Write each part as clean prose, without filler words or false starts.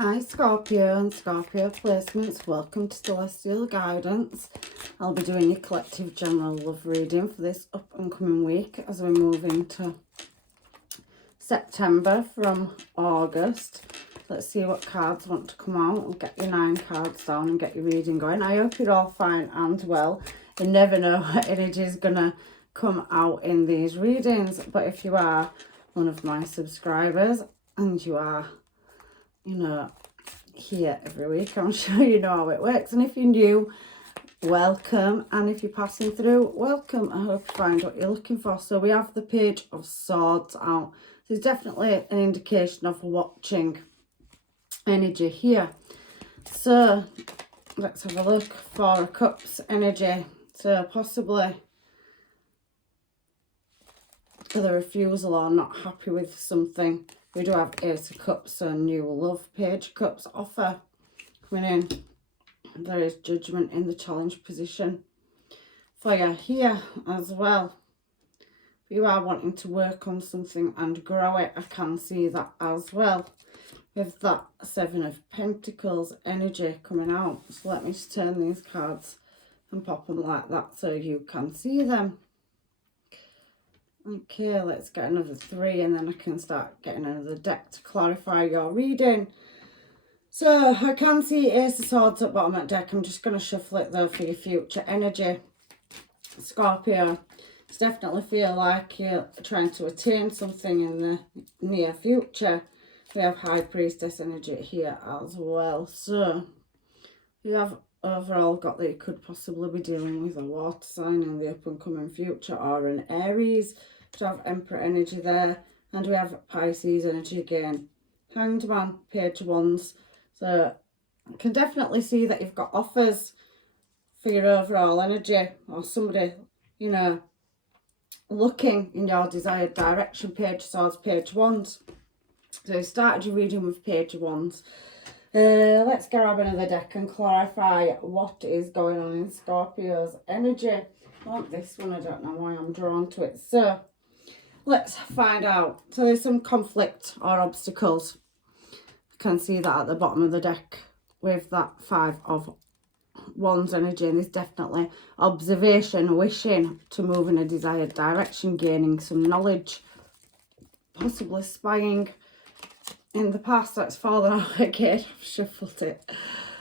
Hi Scorpio and Scorpio placements, welcome to Celestial Guidance. I'll be doing your collective general love reading for this up and coming week as we move into September from August. Let's see what cards want to come out. We'll get your 9 cards down and get your reading going. I hope you're all fine and well. You never know what energy is going to come out in these readings, but if you are one of my subscribers and you are here every week, I'm sure you know how it works. And if you're new, welcome. And if you're passing through, welcome. I hope you find what you're looking for. So we have the Page of Swords out. There's definitely an indication of watching energy here. So let's have a look. 4 of Cups energy. So possibly the refusal or not happy with something. We do have Ace of Cups, so new love. Page of Cups offer coming in. There is Judgment in the challenge position for you here as well. If you are wanting to work on something and grow it, I can see that as well. With that 7 of Pentacles energy coming out. So let me just turn these cards and pop them like that so you can see them. Okay, let's get another 3 and then I can start getting another deck to clarify your reading. So I can see Ace of Swords at bottom of the deck. I'm just going to shuffle it though for your future energy. Scorpio, it's definitely feel like you're trying to attain something in the near future. We have High Priestess energy here as well. So you have overall got that you could possibly be dealing with a water sign in the up and coming future, or an Aries. We have Emperor energy there, and we have Pisces energy again. Hanged Man, Page of Wands. So I can definitely see that you've got offers for your overall energy, or somebody, looking in your desired direction. Page of Swords, Page of Wands. So you started your reading with Page of Wands. Let's grab another deck and clarify what is going on in Scorpio's energy. I want this one, I don't know why I'm drawn to it. So let's find out. So there's some conflict or obstacles. You can see that at the bottom of the deck with that 5 of Wands energy, and there's definitely observation, wishing to move in a desired direction, gaining some knowledge, possibly spying in the past. That's fallen out again. I've shuffled it.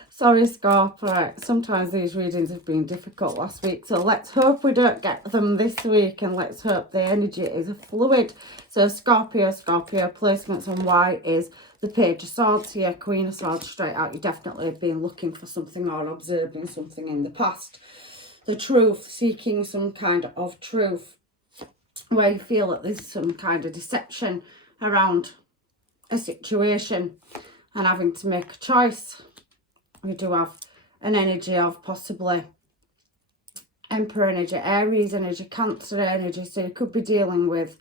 Sorry, Scorp. Right, sometimes these readings have been difficult last week, so let's hope we don't get them this week, and let's hope the energy is fluid. So Scorpio placements, and why is the Page of Swords here, Queen of Swords straight out. You definitely have been looking for something or observing something in the past. The truth, seeking some kind of truth, where you feel that there's some kind of deception around a situation and having to make a choice. We do have an energy of possibly Emperor energy, Aries energy, Cancer energy. So you could be dealing with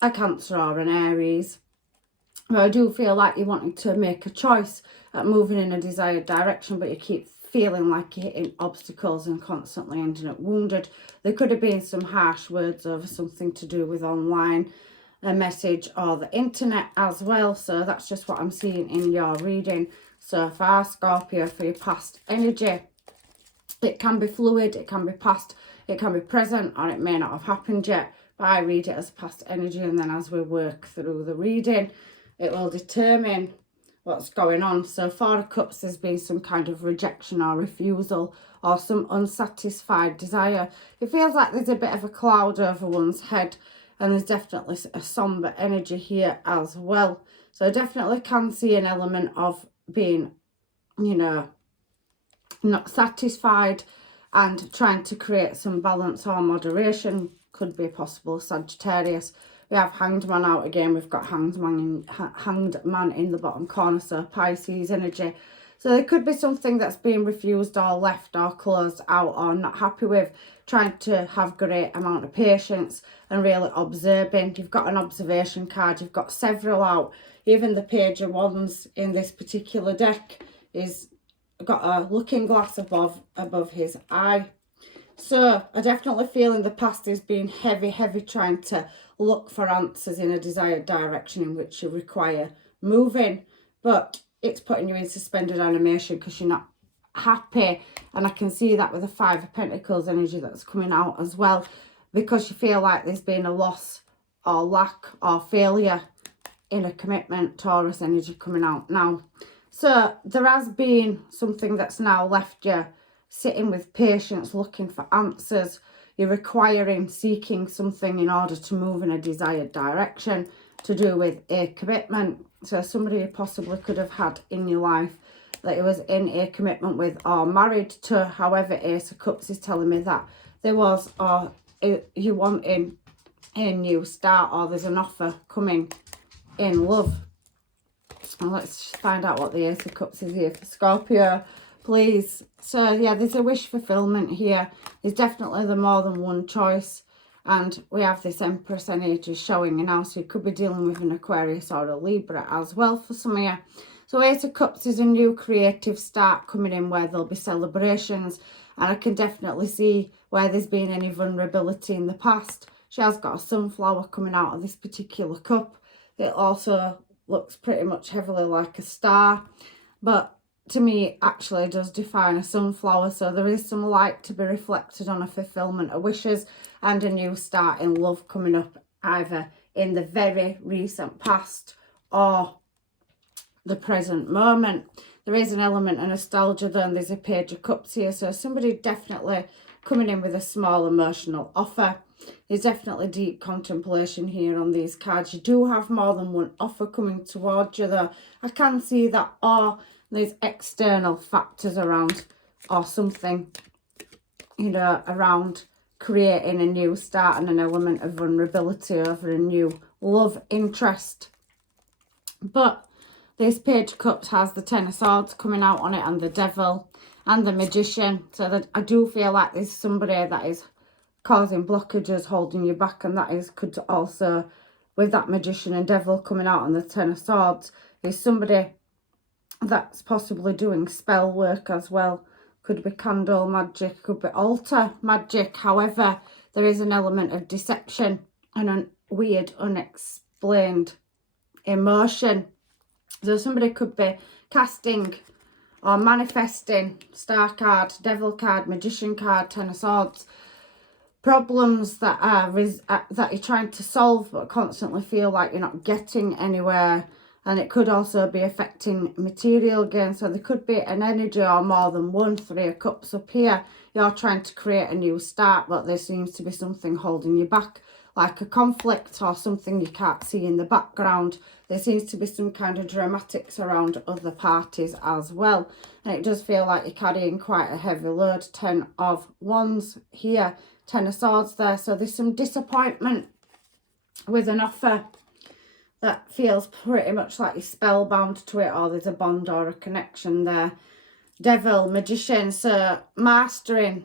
a Cancer or an Aries. But I do feel like you're wanting to make a choice at moving in a desired direction, but you keep feeling like you're hitting obstacles and constantly ending up wounded. There could have been some harsh words over something to do with online, a message, or the internet as well. So that's just what I'm seeing in your reading so far, Scorpio, for your past energy. It can be fluid, it can be past, it can be present, or it may not have happened yet, but I read it as past energy, and then as we work through the reading, it will determine what's going on. So 4 of Cups, there's been some kind of rejection or refusal, or some unsatisfied desire. It feels like there's a bit of a cloud over one's head, and there's definitely a somber energy here as well. So I definitely can see an element of being, not satisfied and trying to create some balance or moderation. Could be possible Sagittarius. We have Hanged Man out again. We've got Hanged Man in the bottom corner, so Pisces energy. So there could be something that's being refused or left or closed out or not happy with, trying to have great amount of patience and really observing. You've got an observation card. You've got several out. Even the Page of Wands in this particular deck is got a looking glass above his eye. So I definitely feel in the past there's been heavy trying to look for answers in a desired direction in which you require moving. But it's putting you in suspended animation because you're not happy. And I can see that with the Five of Pentacles energy that's coming out as well, because you feel like there's been a loss or lack or failure in a commitment. Taurus energy coming out now. So there has been something that's now left you sitting with patience, looking for answers. You're requiring, seeking something in order to move in a desired direction, to do with a commitment. So somebody you possibly could have had in your life that it was in a commitment with or married to. However, Ace of Cups is telling me that there was, or you wanting a new start, or there's an offer coming in love. And let's find out what the Ace of Cups is here for Scorpio, please. So yeah, there's a wish fulfillment here. There's definitely the more than one choice. And we have this Empress energy showing you now. So you could be dealing with an Aquarius or a Libra as well for some of you. So Ace of Cups is a new creative start coming in where there'll be celebrations. And I can definitely see where there's been any vulnerability in the past. She has got a sunflower coming out of this particular cup. It also looks pretty much heavily like a star. But to me, it actually does define a sunflower. So there is some light to be reflected on a fulfillment of wishes and a new start in love coming up, either in the very recent past or the present moment. There is an element of nostalgia though, and there's a Page of Cups here. So somebody definitely coming in with a small emotional offer. There's definitely deep contemplation here on these cards. You do have more than one offer coming towards you though. I can see that, or there's external factors around, or something, you know, around creating a new start and an element of vulnerability over a new love interest. But this Page of Cups has the Ten of Swords coming out on it, and the Devil and the Magician. So that I do feel like there's somebody that is causing blockages, holding you back, and that is could also, with that Magician and Devil coming out on the Ten of Swords, is somebody that's possibly doing spell work as well. Could be candle magic, could be altar magic. However, there is an element of deception and a weird, unexplained emotion. So somebody could be casting or manifesting, Star card, Devil card, Magician card, Ten of Swords, problems that are that you're trying to solve but constantly feel like you're not getting anywhere. And it could also be affecting material gain. So there could be an energy or more than one. Three of Cups up here. You're trying to create a new start, but there seems to be something holding you back, like a conflict or something you can't see in the background. There seems to be some kind of dramatics around other parties as well. And it does feel like you're carrying quite a heavy load. 10 of Wands here. 10 of Swords there. So there's some disappointment with an offer that feels pretty much like you're spellbound to it, or there's a bond or a connection there. Devil, Magician, so mastering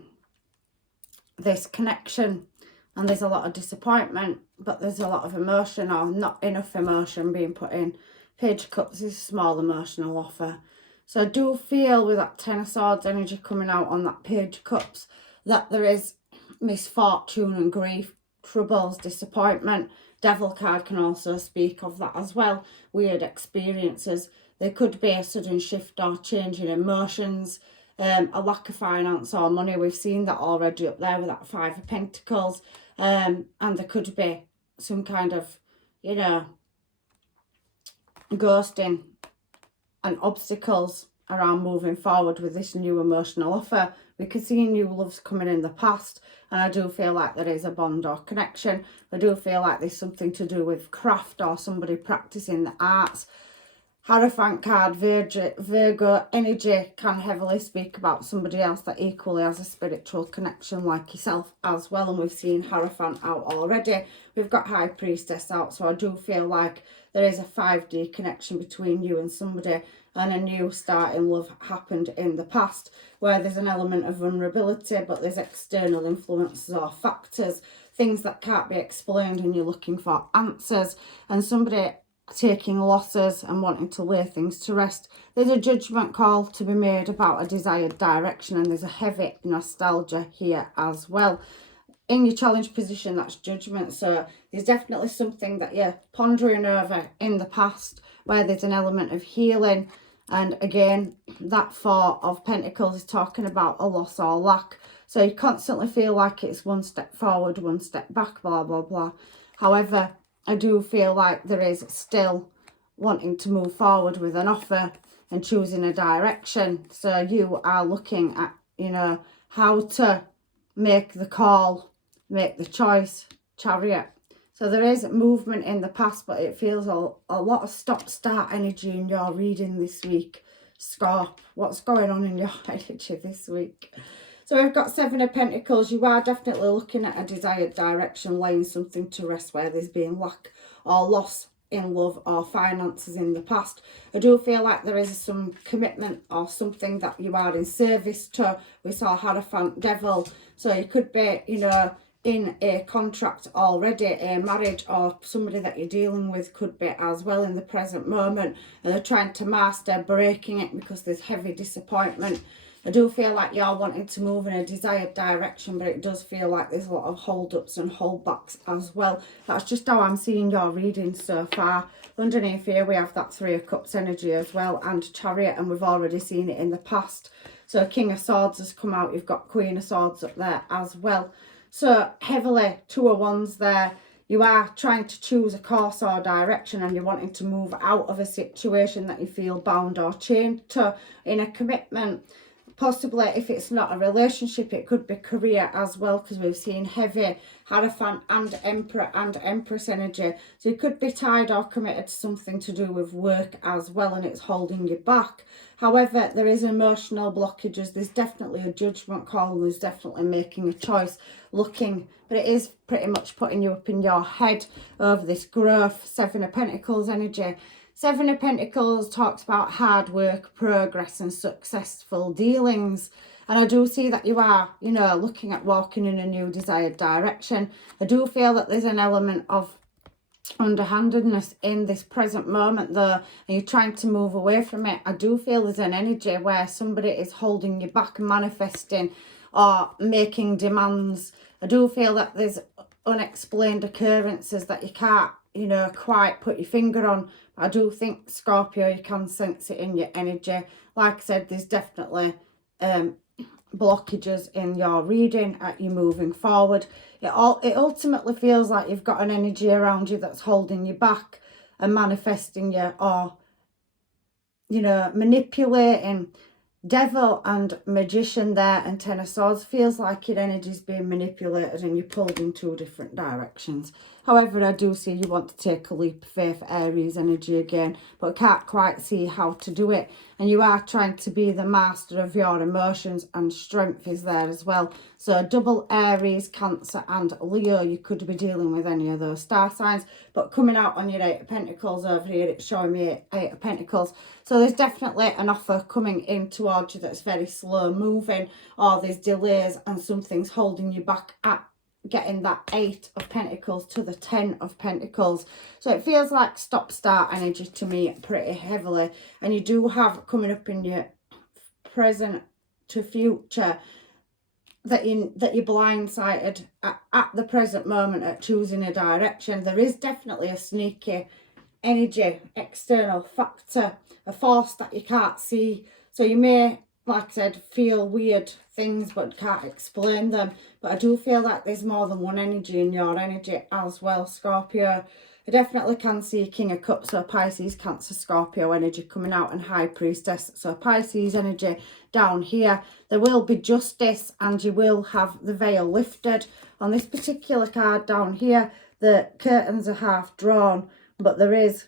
this connection, and there's a lot of disappointment, but there's a lot of emotion, or not enough emotion being put in. Page of Cups is a small emotional offer. So I do feel with that Ten of Swords energy coming out on that Page of Cups that there is misfortune and grief, troubles, disappointment. Devil card can also speak of that as well. Weird experiences. There could be a sudden shift or change in emotions, a lack of finance or money. We've seen that already up there with that Five of Pentacles. And there could be some kind of, you know, ghosting and obstacles around moving forward with this new emotional offer. We could see new loves coming in the past, and I do feel like there is a bond or connection. I do feel like there's something to do with craft or somebody practicing the arts. Hierophant card, Virgo energy can heavily speak about somebody else that equally has a spiritual connection like yourself as well. And we've seen Hierophant out already. We've got High Priestess out. So I do feel like there is a 5D connection between you and somebody, and a new start in love happened in the past where there's an element of vulnerability, but there's external influences or factors, things that can't be explained, and you're looking for answers, and somebody taking losses and wanting to lay things to rest. There's a judgment call to be made about a desired direction, and there's a heavy nostalgia here as well. In your challenge position, that's judgment. So there's definitely something that you're pondering over in the past where there's an element of healing And again, that Four of Pentacles is talking about a loss or lack. So you constantly feel like it's one step forward, one step back, blah, blah, blah. However, I do feel like there is still wanting to move forward with an offer and choosing a direction. So you are looking at, you know, how to make the call, make the choice, Chariot. So there is movement in the past, but it feels a lot of stop-start energy in your reading this week. Scorp, what's going on in your energy this week? So we've got Seven of Pentacles. You are definitely looking at a desired direction, laying something to rest where there's been lack or loss in love or finances in the past. I do feel like there is some commitment or something that you are in service to. We saw Hierophant, Devil. So you could be, you know, in a contract already, a marriage, or somebody that you're dealing with could be as well in the present moment, and they're trying to master breaking it because there's heavy disappointment. I do feel like you're wanting to move in a desired direction, but it does feel like there's a lot of hold-ups and holdbacks as well. That's just how I'm seeing your reading so far. Underneath here we have that Three of Cups energy as well, and Chariot, and we've already seen it in the past. So King of Swords has come out. You've got Queen of Swords up there as well. So heavily Two of Wands there. You are trying to choose a course or direction, and you're wanting to move out of a situation that you feel bound or chained to in a commitment. Possibly, if it's not a relationship, it could be career as well, because we've seen heavy Hierophant and Emperor and Empress energy. So you could be tied or committed to something to do with work as well, and it's holding you back. However, there is emotional blockages. There's definitely a judgment call. There's definitely making a choice, looking, but it is pretty much putting you up in your head over this growth. Seven of Pentacles energy. Seven of Pentacles talks about hard work, progress and successful dealings. And I do see that you are, you know, looking at walking in a new desired direction. I do feel that there's an element of underhandedness in this present moment though, and you're trying to move away from it. I do feel there's an energy where somebody is holding you back, manifesting or making demands. I do feel that there's unexplained occurrences that you can't, you know, quite put your finger on. I do think, Scorpio, you can sense it in your energy. Like I said, there's definitely blockages in your reading at you moving forward. It ultimately feels like you've got an energy around you that's holding you back and manifesting you, or, you know, manipulating. Devil and Magician there, and Ten of Swords feels like your energy is being manipulated and you're pulled in two different directions. However, I do see you want to take a leap of faith, Aries energy again, but can't quite see how to do it. And you are trying to be the master of your emotions, and strength is there as well. So double Aries, Cancer and Leo, you could be dealing with any of those star signs. But coming out on your Eight of Pentacles over here, it's showing me Eight of Pentacles. So there's definitely an offer coming in towards you that's very slow moving, or there's delays and something's holding you back at getting that Eight of Pentacles to the Ten of Pentacles. So it feels like stop-start energy to me pretty heavily. And you do have coming up in your present to future that you're blindsided at the present moment at choosing a direction. There is definitely a sneaky energy, external factor, a force that you can't see. So you may, like I said, feel weird things but can't explain them. But I do feel like there's more than one energy in your energy as well, Scorpio. I definitely can see King of Cups, so Pisces, Cancer, Scorpio energy coming out, and High Priestess. So Pisces energy down here. There will be justice and you will have the veil lifted. On this particular card down here, the curtains are half drawn, but there is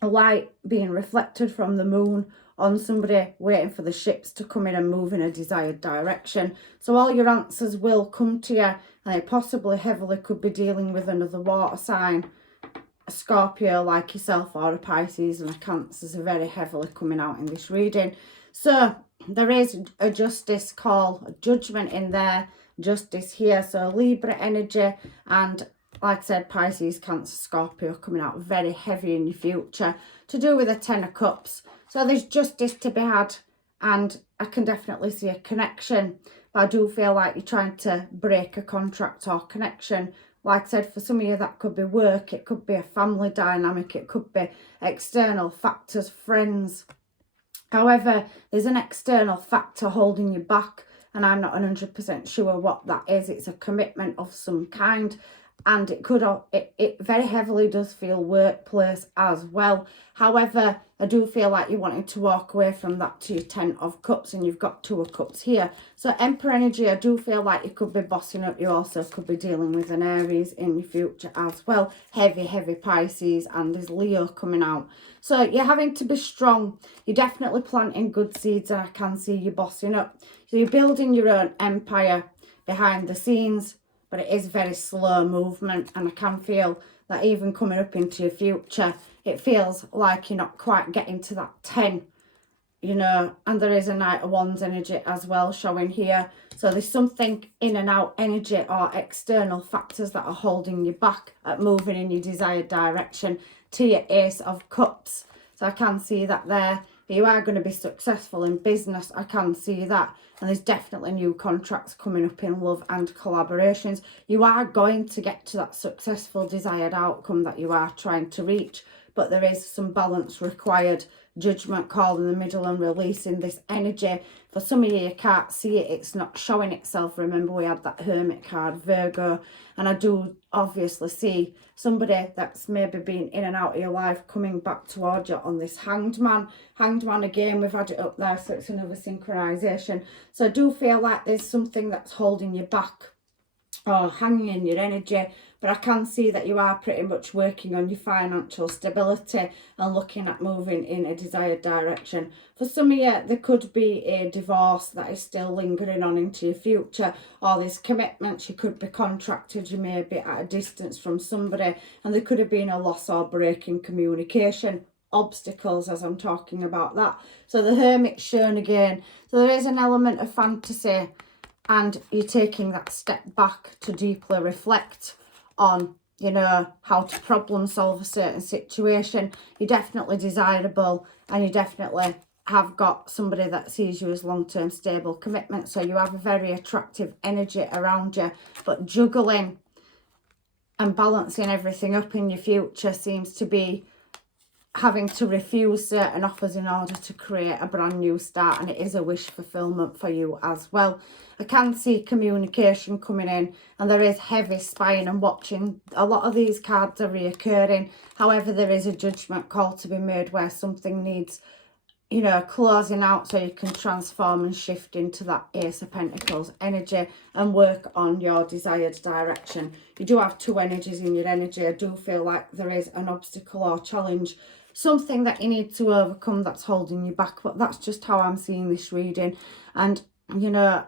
a light being reflected from the moon on somebody waiting for the ships to come in and move in a desired direction. So all your answers will come to you, and it possibly heavily could be dealing with another water sign, a Scorpio like yourself, or a Pisces and a Cancer is very heavily coming out in this reading. So there is a justice call, a judgment in there, justice here. So Libra energy, and like I said, Pisces, Cancer, Scorpio coming out very heavy in your future, to do with a Ten of Cups. So there's justice to be had, and I can definitely see a connection. But I do feel like you're trying to break a contract or connection. Like I said, for some of you that could be work, it could be a family dynamic, it could be external factors, friends, However, there's an external factor holding you back, and I'm not 100% sure what that is. It's a commitment of some kind, and it very heavily does feel workplace as well. However, I do feel like you're wanting to walk away from that to your 10 of cups, and you've got 2 of cups here. So Emperor energy, I do feel like you could be bossing up. You also could be dealing with an Aries in your future as well. Heavy Pisces, and there's Leo coming out. So you're having to be strong. You're definitely planting good seeds, and I can see you bossing up. So you're building your own empire behind the scenes, but it is very slow movement, and I can feel that even coming up into your future, it feels like you're not quite getting to that 10, you know, and there is a Knight of Wands energy as well showing here. So there's something in and out energy or external factors that are holding you back at moving in your desired direction to your Ace of Cups. So I can see that there. You are going to be successful in business. I can see that. And there's definitely new contracts coming up in love and collaborations. You are going to get to that successful desired outcome that you are trying to reach. But there is some balance required. Judgment call in the middle and releasing this energy. For some of you can't see it. It's not showing itself. Remember, we had that Hermit card, Virgo. And I do obviously see somebody that's maybe been in and out of your life coming back towards you on this Hanged Man. Hanged Man again, we've had it up there, so it's another synchronization. So I do feel like there's something that's holding you back or hanging in your energy, but I can see that you are pretty much working on your financial stability and looking at moving in a desired direction. For some of you, there could be a divorce that is still lingering on into your future, or there's commitments. You could be contracted, you may be at a distance from somebody, and there could have been a loss or break in communication, obstacles as I'm talking about that. So the Hermit's shown again. So there is an element of fantasy, and you're taking that step back to deeply reflect on, you know, how to problem solve a certain situation. You're definitely desirable, and you definitely have got somebody that sees you as long-term stable commitment. So you have a very attractive energy around you, but juggling and balancing everything up in your future seems to be having to refuse certain offers in order to create a brand new start, and it is a wish fulfillment for you as well. I can see communication coming in, and there is heavy spying and watching. A lot of these cards are reoccurring. However, there is a judgment call to be made where something needs, you know, closing out so you can transform and shift into that Ace of Pentacles energy and work on your desired direction. You do have 2 energies in your energy. I do feel like there is an obstacle or challenge, something that you need to overcome that's holding you back, but that's just how I'm seeing this reading. And, you know,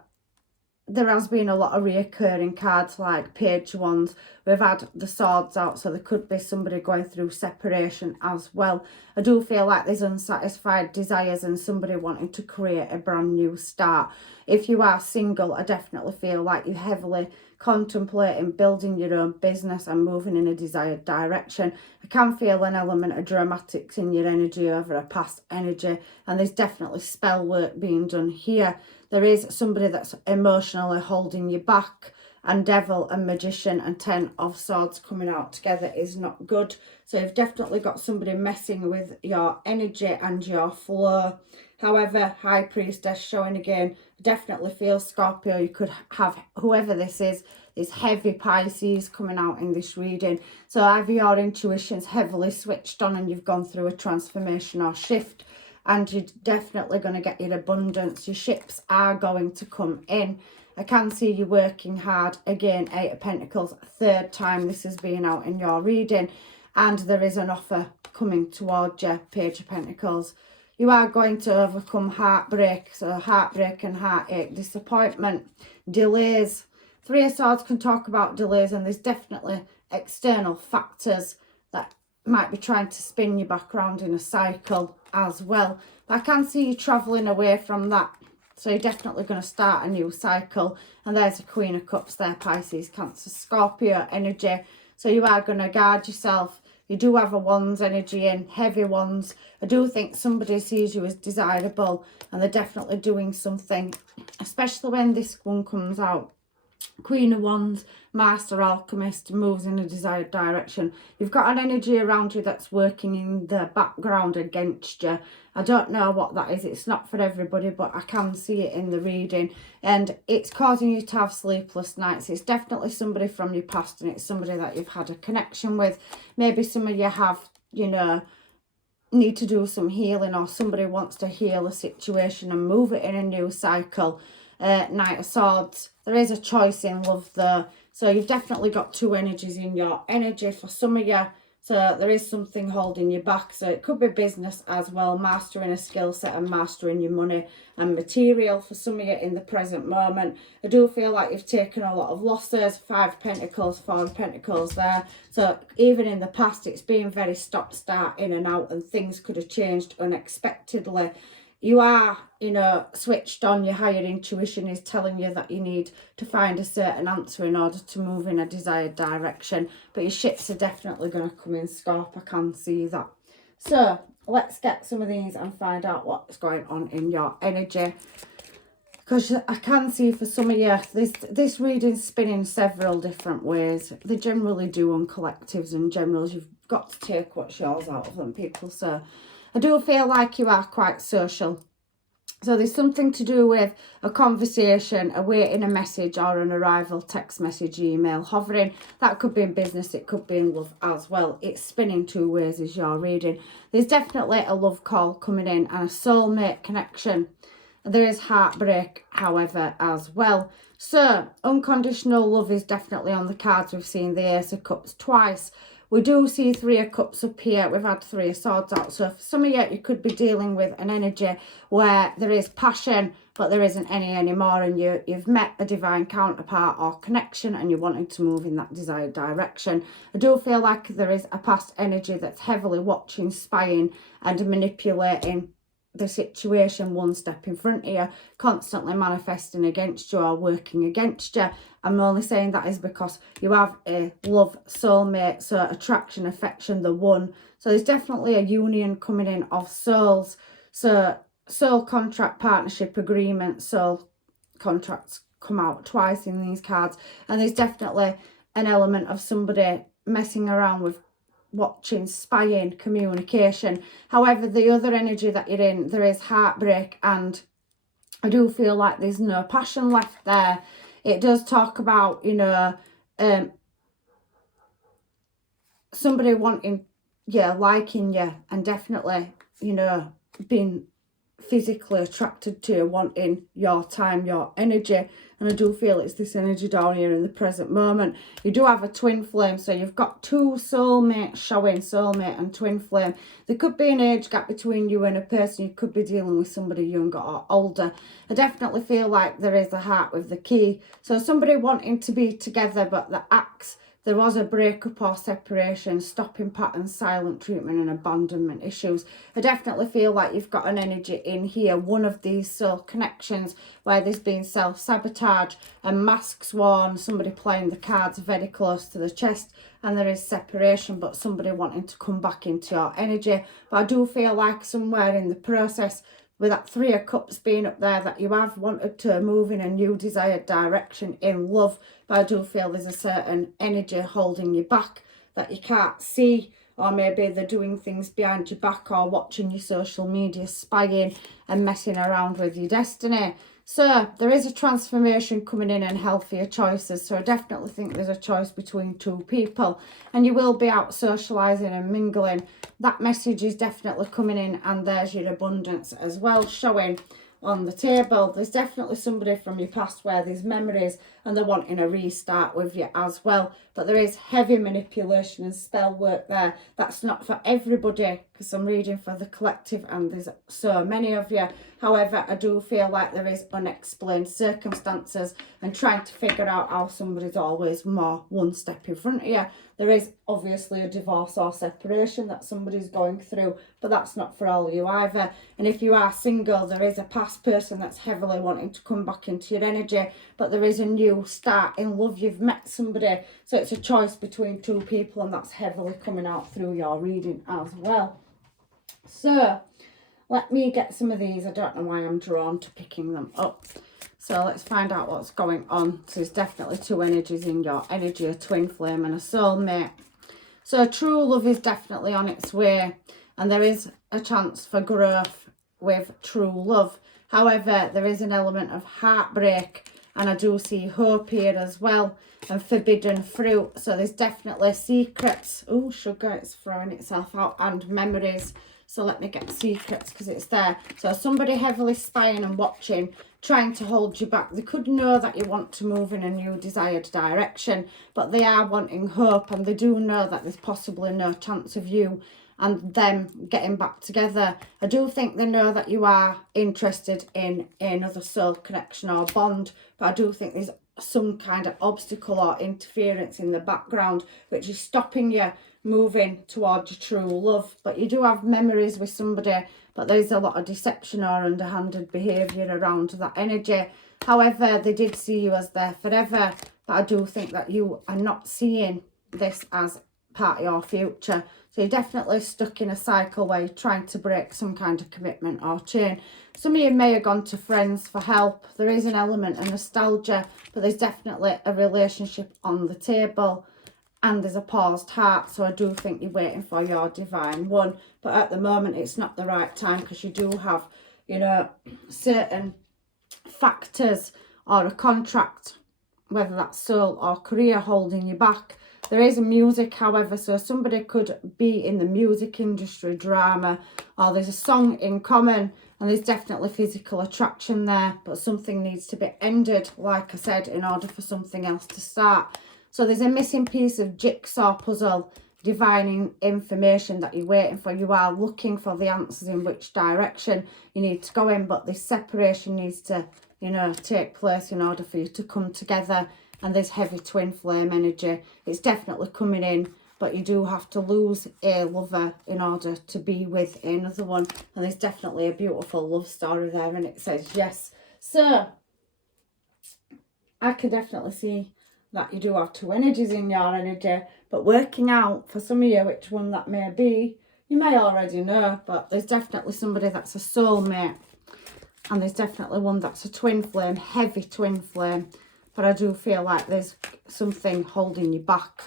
there has been a lot of reoccurring cards like Page Wands. We've had the Swords out, so there could be somebody going through separation as well. I do feel like there's unsatisfied desires and somebody wanting to create a brand new start. If you are single, I definitely feel like you're heavily contemplating building your own business and moving in a desired direction. I can feel an element of dramatics in your energy over a past energy, and there's definitely spell work being done here. There is somebody that's emotionally holding you back, and Devil and Magician and 10 of Swords coming out together is not good. So you've definitely got somebody messing with your energy and your flow. However, High Priestess showing again, definitely feel Scorpio. You could have, whoever this is heavy Pisces coming out in this reading. So either your intuition's heavily switched on and you've gone through a transformation or shift, and you're definitely going to get your abundance. Your ships are going to come in. I can see you working hard. Again, 8 of Pentacles, 3rd time this has been out in your reading. And there is an offer coming towards you, Page of Pentacles. You are going to overcome heartbreak. So heartbreak and heartache, disappointment, delays. 3 of Swords can talk about delays, and there's definitely external factors that might be trying to spin you back around in a cycle as well. But I can see you travelling away from that. So you're definitely going to start a new cycle. And there's a Queen of Cups there, Pisces, Cancer, Scorpio energy. So you are going to guard yourself. You do have a Wands energy in, heavy Wands. I do think somebody sees you as desirable, and they're definitely doing something, especially when this one comes out. Queen of Wands, Master Alchemist, moves in a desired direction. You've got an energy around you that's working in the background against you. I don't know what that is. It's not for everybody, but I can see it in the reading. And it's causing you to have sleepless nights. It's definitely somebody from your past, and it's somebody that you've had a connection with. Maybe some of you have, you know, need to do some healing, or somebody wants to heal a situation and move it in a new cycle. Knight of Swords. There is a choice in love though. So you've definitely got two energies in your energy for some of you. So there is something holding you back. So it could be business as well, mastering a skill set and mastering your money and material for some of you in the present moment. I do feel like you've taken a lot of losses. 5 of Pentacles, 4 of Pentacles there. So even in the past, it's been very stop-start, in and out, and things could have changed unexpectedly. You are, you know, switched on. Your higher intuition is telling you that you need to find a certain answer in order to move in a desired direction. But your ships are definitely going to come in, Scorp. I can see that. So let's get some of these and find out what's going on in your energy. Because I can see for some of you, this reading's spinning several different ways. They generally do on collectives and generals. You've got to take what's yours out of them, people. So I do feel like you are quite social. So there's something to do with a conversation, awaiting a message or an arrival, text message, email, hovering. That could be in business, it could be in love as well. It's spinning two ways as you're reading. There's definitely a love call coming in and a soulmate connection. There is heartbreak, however, as well. So unconditional love is definitely on the cards. We've seen the Ace of Cups twice. We do see 3 of Cups up here. We've had 3 of Swords out. So for some of you, you could be dealing with an energy where there is passion, but there isn't any anymore. And you've met a divine counterpart or connection, and you're wanting to move in that desired direction. I do feel like there is a past energy that's heavily watching, spying and manipulating the situation one step in front of you, constantly manifesting against you or working against you. I'm only saying that is because you have a love, soulmate, so attraction, affection, the one. So there's definitely a union coming in of souls. So soul contract, partnership agreement, soul contracts come out twice in these cards. And there's definitely an element of somebody messing around with watching, spying, communication. However, the other energy that you're in, there is heartbreak, and I do feel like there's no passion left there. It does talk about, you know, somebody wanting, yeah, liking you, and definitely, you know, being physically attracted to you, wanting your time, your energy. And I do feel it's this energy down here in the present moment. You do have a twin flame, so you've got 2 soulmates showing, soulmate and twin flame. There could be an age gap between you and a person. You could be dealing with somebody younger or older. I definitely feel like there is a heart with the key. So somebody wanting to be together, but the axe, there was a breakup or separation, stopping patterns, silent treatment and abandonment issues. I definitely feel like you've got an energy in here, one of these soul connections where there's been self-sabotage and masks worn, somebody playing the cards very close to the chest, and there is separation, but somebody wanting to come back into your energy. But I do feel like somewhere in the process, with that 3 of Cups being up there, that you have wanted to move in a new desired direction in love. But I do feel there's a certain energy holding you back that you can't see. Or maybe they're doing things behind your back or watching your social media, spying and messing around with your destiny. So there is a transformation coming in and healthier choices. So I definitely think there's a choice between 2 people. And you will be out socialising and mingling. That message is definitely coming in, and there's your abundance as well showing on the table. There's definitely somebody from your past where there's memories and they're wanting a restart with you as well. But there is heavy manipulation and spell work there. That's not for everybody, because I'm reading for the collective and there's so many of you. However, I do feel like there is unexplained circumstances and trying to figure out how somebody's always more one step in front of you. There is obviously a divorce or separation that somebody's going through, but that's not for all of you either. And if you are single, there is a past person that's heavily wanting to come back into your energy, but there is a new start in love. You've met somebody, so it's a choice between 2 people, and that's heavily coming out through your reading as well. So let me get some of these. I don't know why I'm drawn to picking them up. So let's find out what's going on. So there's definitely two energies in your energy, a twin flame and a soulmate. So true love is definitely on its way, and there is a chance for growth with true love. However, there is an element of heartbreak, and I do see hope here as well, and forbidden fruit. So there's definitely secrets. Oh, sugar, it's throwing itself out, and memories. So let me get secrets because it's there. So somebody heavily spying and watching, trying to hold you back. They could know that you want to move in a new desired direction, but they are wanting hope, and they do know that there's possibly no chance of you and them getting back together. I do think they know that you are interested in another soul connection or bond, but I do think there's some kind of obstacle or interference in the background which is stopping you moving towards your true love. But you do have memories with somebody, but there's a lot of deception or underhanded behaviour around that energy. However, they did see you as there forever, but I do think that you are not seeing this as part of your future. So you're definitely stuck in a cycle where you're trying to break some kind of commitment or chain. Some of you may have gone to friends for help. There is an element of nostalgia, but there's definitely a relationship on the table, and there's a paused heart. So I do think you're waiting for your divine one, but at the moment it's not the right time, because you do have, you know, certain factors or a contract, whether that's soul or career, holding you back. There is music, however, so somebody could be in the music industry, drama, or there's a song in common, and there's definitely physical attraction there, but something needs to be ended, like I said, in order for something else to start. So there's a missing piece of jigsaw puzzle, divine information that you're waiting for. You are looking for the answers in which direction you need to go in, but this separation needs to, you know, take place in order for you to come together. And there's heavy twin flame energy. It's definitely coming in, but you do have to lose a lover in order to be with another one. And there's definitely a beautiful love story there, and it says yes. So I can definitely see that you do have two energies in your energy, but working out for some of you which one that may be, you may already know, but there's definitely somebody that's a soulmate, and there's definitely one that's a twin flame, heavy twin flame. But I do feel like there's something holding you back.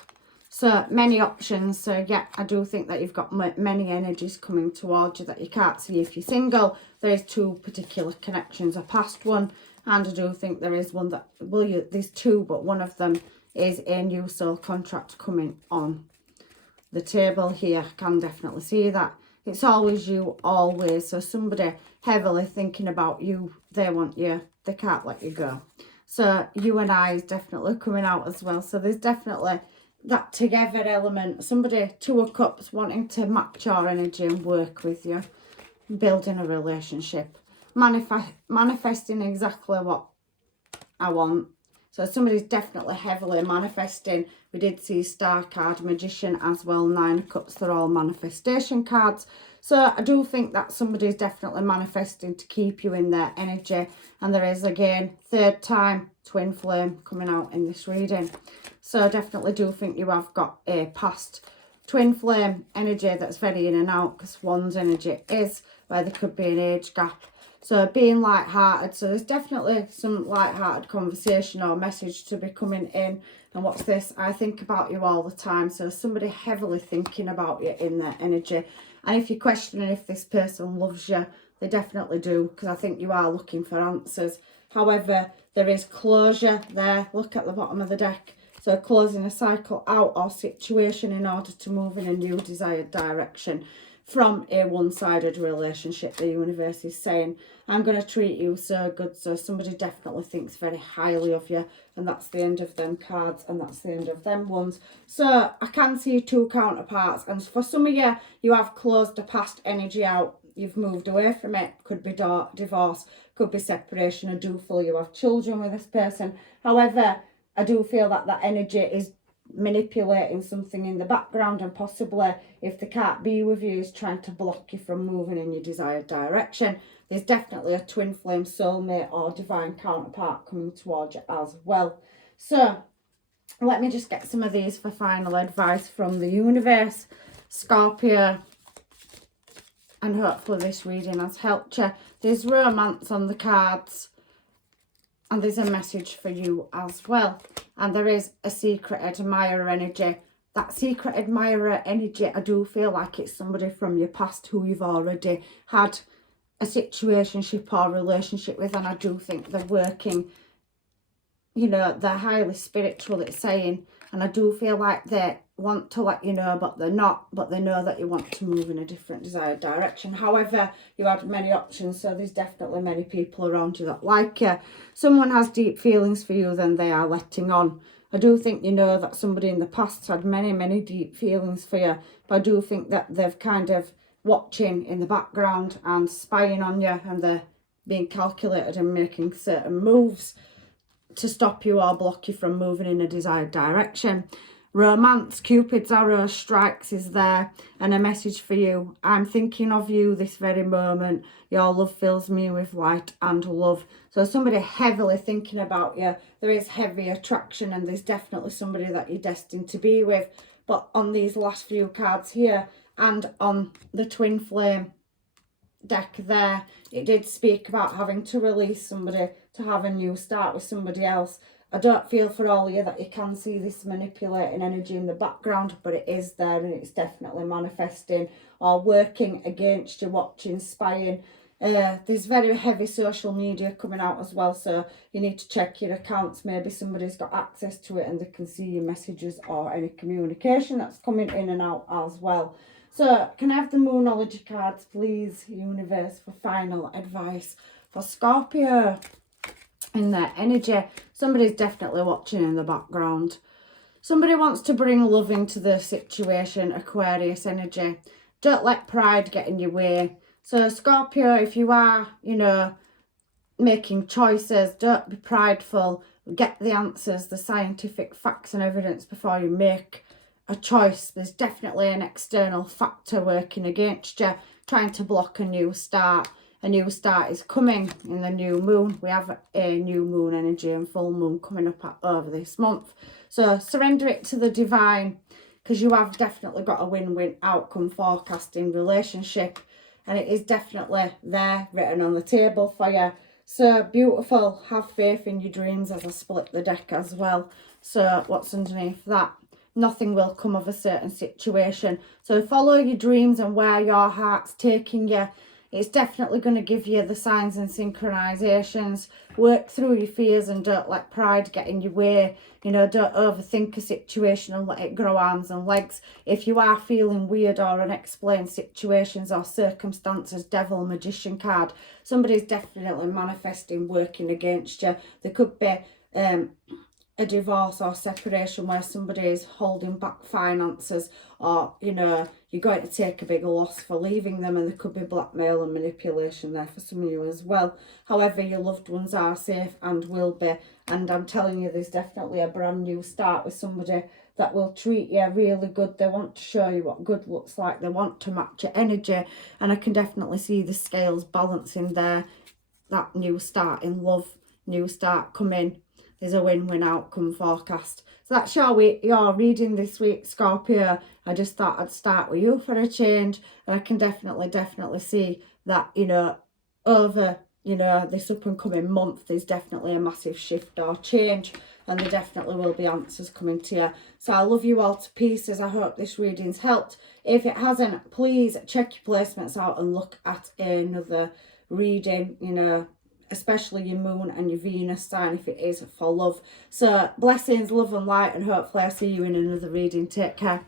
So many options. So yeah, I do think that you've got many energies coming towards you that you can't see if you're single. There's two particular connections, a past one, and I do think there is one that, well, there's two, but one of them is a new soul contract coming on the table here. I can definitely see that. It's always you, always. So somebody heavily thinking about you, they want you, they can't let you go. So you and I is definitely coming out as well. So there's definitely that together element. Somebody, Two of Cups, wanting to match your energy and work with you. Building a relationship. Manifesting exactly what I want. So somebody's definitely heavily manifesting. We did see Star card, Magician as well, Nine of Cups. They're all manifestation cards. So I do think that somebody's definitely manifesting to keep you in their energy. And there is, again, third time twin flame coming out in this reading. So I definitely do think you have got a past twin flame energy that's very in and out, because one's energy is where there could be an age gap. So being light-hearted, so there's definitely some light-hearted conversation or message to be coming in. And what's this? I think about you all the time. So somebody heavily thinking about you in their energy. And if you're questioning if this person loves you, they definitely do, because I think you are looking for answers. However, there is closure there. Look at the bottom of the deck. So closing a cycle out or situation in order to move in a new desired direction from a one-sided relationship. The universe is saying, I'm going to treat you so good. So somebody definitely thinks very highly of you, and that's the end of them cards, and that's the end of them ones. So I can see two counterparts, and for some of you, you have closed the past energy out. You've moved away from it. Could be divorce, could be separation. I do feel you have children with this person. However, I do feel that that energy is manipulating something in the background, and possibly, if they can't be with you, is trying to block you from moving in your desired direction. There's definitely a twin flame, soulmate or divine counterpart coming towards you as well. So let me just get some of these for final advice from the universe, Scorpio, and hopefully this reading has helped you. There's romance on the cards, And there's a message for you as well. And there is a secret admirer energy. That secret admirer energy, I do feel like it's somebody from your past who you've already had a situationship or relationship with. And I do think they're working, you know, they're highly spiritual, it's saying. And I do feel like they want to let you know, but they're not. But they know that you want to move in a different desired direction. However, you had many options, so there's definitely many people around you that like you. Someone has deep feelings for you, then they are letting on. I do think you know that somebody in the past had many, many deep feelings for you. But I do think that they've kind of watching in the background and spying on you, and they're being calculated and making certain moves to stop you or block you from moving in a desired direction. Romance, Cupid's arrow strikes is there, and a message for you. I'm thinking of you this very moment. Your love fills me with light and love. So somebody heavily thinking about you. There is heavy attraction, and there's definitely somebody that you're destined to be with. But on these last few cards here and on the twin flame deck there, it did speak about having to release somebody to have a new start with somebody else. I don't feel for all of you that you can see this manipulating energy in the background, but it is there, and it's definitely manifesting or working against you, watching, spying. There's very heavy social media coming out as well, so you need to check your accounts. Maybe somebody's got access to it and they can see your messages or any communication that's coming in and out as well. So can I have the Moonology cards, please, universe, for final advice for Scorpio? In their energy, somebody's definitely watching in the background. Somebody wants to bring love into the situation, Aquarius energy. Don't let pride get in your way. So Scorpio, if you are, you know, making choices, don't be prideful. Get the answers, the scientific facts and evidence before you make a choice. There's definitely an external factor working against you, trying to block a new start. A new start is coming in the new moon. We have a new moon energy and full moon coming up over this month. So surrender it to the divine, because you have definitely got a win-win outcome forecasting relationship. And it is definitely there, written on the table for you. So beautiful. Have faith in your dreams, as I split the deck as well. So what's underneath that? Nothing will come of a certain situation. So follow your dreams and where your heart's taking you. It's definitely going to give you the signs and synchronizations. Work through your fears and don't let pride get in your way. You know, don't overthink a situation and let it grow arms and legs. If you are feeling weird or unexplained situations or circumstances, devil, magician card, somebody's definitely manifesting, working against you. There could be a divorce or separation where somebody is holding back finances, or, you know, you're going to take a big loss for leaving them, and there could be blackmail and manipulation there for some of you as well. However, your loved ones are safe and will be, and I'm telling you, there's definitely a brand new start with somebody that will treat you really good. They want to show you what good looks like. They want to match your energy, and I can definitely see the scales balancing there. That new start in love, new start coming. There's a win-win outcome forecast. So that's your reading this week, Scorpio. I just thought I'd start with you for a change. And I can definitely see that, you know, over, you know, this up and coming month, there's definitely a massive shift or change. And there definitely will be answers coming to you. So I love you all to pieces. I hope this reading's helped. If it hasn't, please check your placements out and look at another reading, you know, especially your moon and your Venus sign if it is for love. So blessings, love and light, and hopefully I'll see you in another reading. Take care.